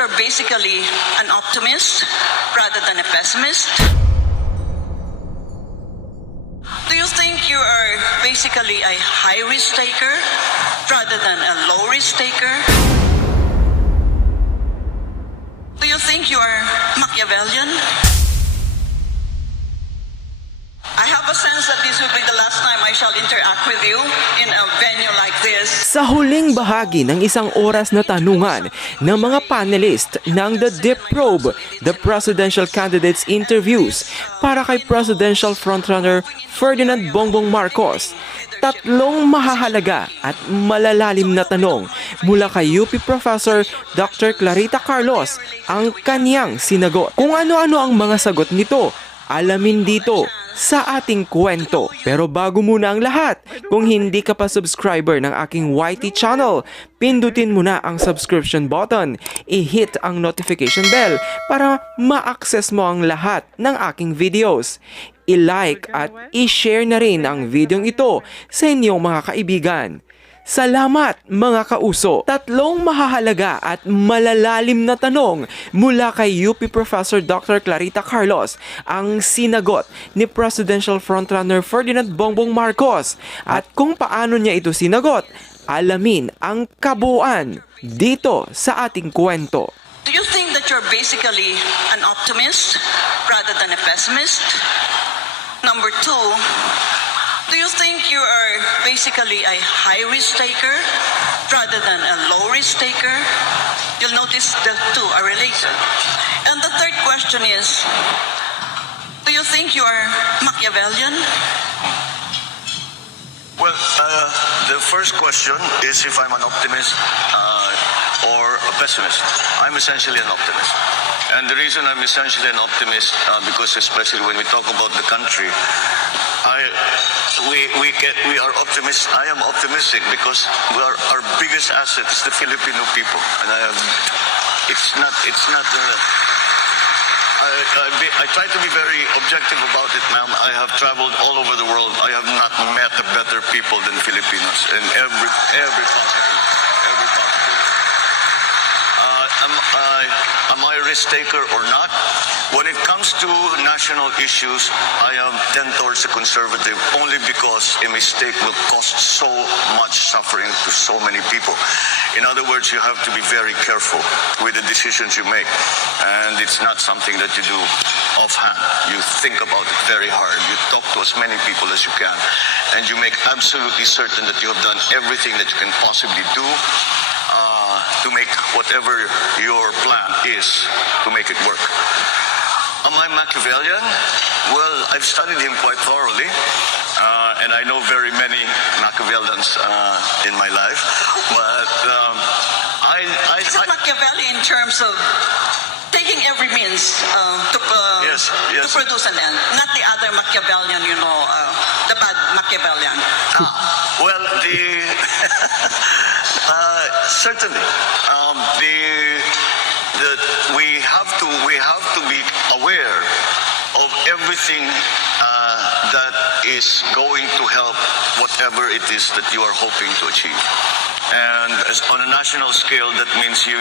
you're basically an optimist rather than a pessimist? Do you think you are basically a high-risk taker rather than a low-risk taker? Do you think you are Machiavellian? I have a sense that this will be the last time I shall interact with you in a venue like this. Sa huling bahagi ng isang oras na tanungan ng mga panelist ng The Deep Probe, the Presidential Candidates Interviews para kay Presidential Frontrunner Ferdinand Bongbong Marcos, tatlong mahahalaga at malalalim na tanong mula kay UP Professor Dr. Clarita Carlos ang kaniyang sinagot. Kung ano-ano ang mga sagot nito, alamin dito sa ating kwento. Pero bago muna ang lahat, kung hindi ka pa subscriber ng aking YT channel, pindutin mo na ang subscription button, i-hit ang notification bell para ma-access mo ang lahat ng aking videos. I-like at i-share na rin ang videong ito sa inyong mga kaibigan. Salamat mga kauso! Tatlong mahahalaga at malalalim na tanong mula kay UP Professor Dr. Clarita Carlos ang sinagot ni Presidential Frontrunner Ferdinand Bongbong Marcos at kung paano niya ito sinagot, alamin ang kabuuan dito sa ating kwento. Do you think that you're basically an optimist rather than a pessimist? Number two, do you think you are basically a high-risk taker rather than a low-risk taker? You'll notice the two are related. And the third question is, do you think you are Machiavellian? Well, the first question is if I'm an optimist or a pessimist. I'm essentially an optimist. And the reason I'm essentially an optimist, because especially when we talk about the country, we are optimists. I am optimistic because our biggest asset is the Filipino people, and I try to be very objective about it, ma'am. I have traveled all over the world. I have not met a better people than Filipinos in every possible. Am I a risk taker or not? When it comes to national issues, I am tend towards the conservative only because a mistake will cost so much suffering to so many people. In other words, you have to be very careful with the decisions you make. And it's not something that you do offhand. You think about it very hard. You talk to as many people as you can. And you make absolutely certain that you have done everything that you can possibly do to make whatever your plan is, to make it work. Am I Machiavellian? Well, I've studied him quite thoroughly, and I know very many Machiavellians in my life. But Is it Machiavelli in terms of taking every means to produce an end, not the other Machiavellian, the bad Machiavellian? Well, certainly, we have to be aware of everything that is going to help whatever it is that you are hoping to achieve. And on a national scale, that means you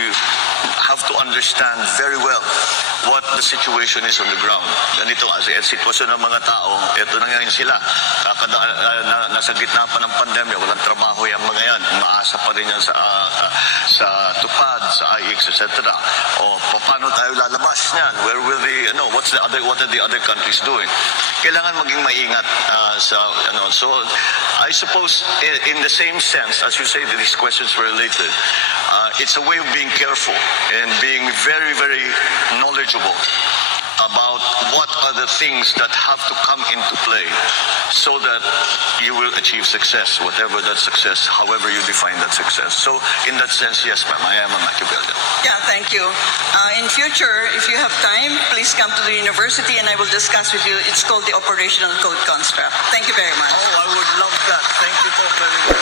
have to understand very well what the situation is on the ground. Ganito kasi ang sitwasyon ng mga tao, ito na ngayon sila. Nasa gitna pa ng pandemya, walang trabaho yung mga yan. Umaasa pa rin yan sa tupad, sa IX, etc. O paano tayo lalabas niyan? Where will what are the other countries doing? Kailangan maging maingat So I suppose in the same sense, as you say, that these questions were related, it's a way of being careful and being very, very knowledgeable about what are the things that have to come into play so that you will achieve success, whatever that success, however you define that success. So in that sense, yes, ma'am, I am a Machiavellian. Yeah, thank you. In future, if you have time, please come to the university and I will discuss with you. It's called the Operational Code Construct. Thank you very much. Oh, I would love that. Thank you for very much.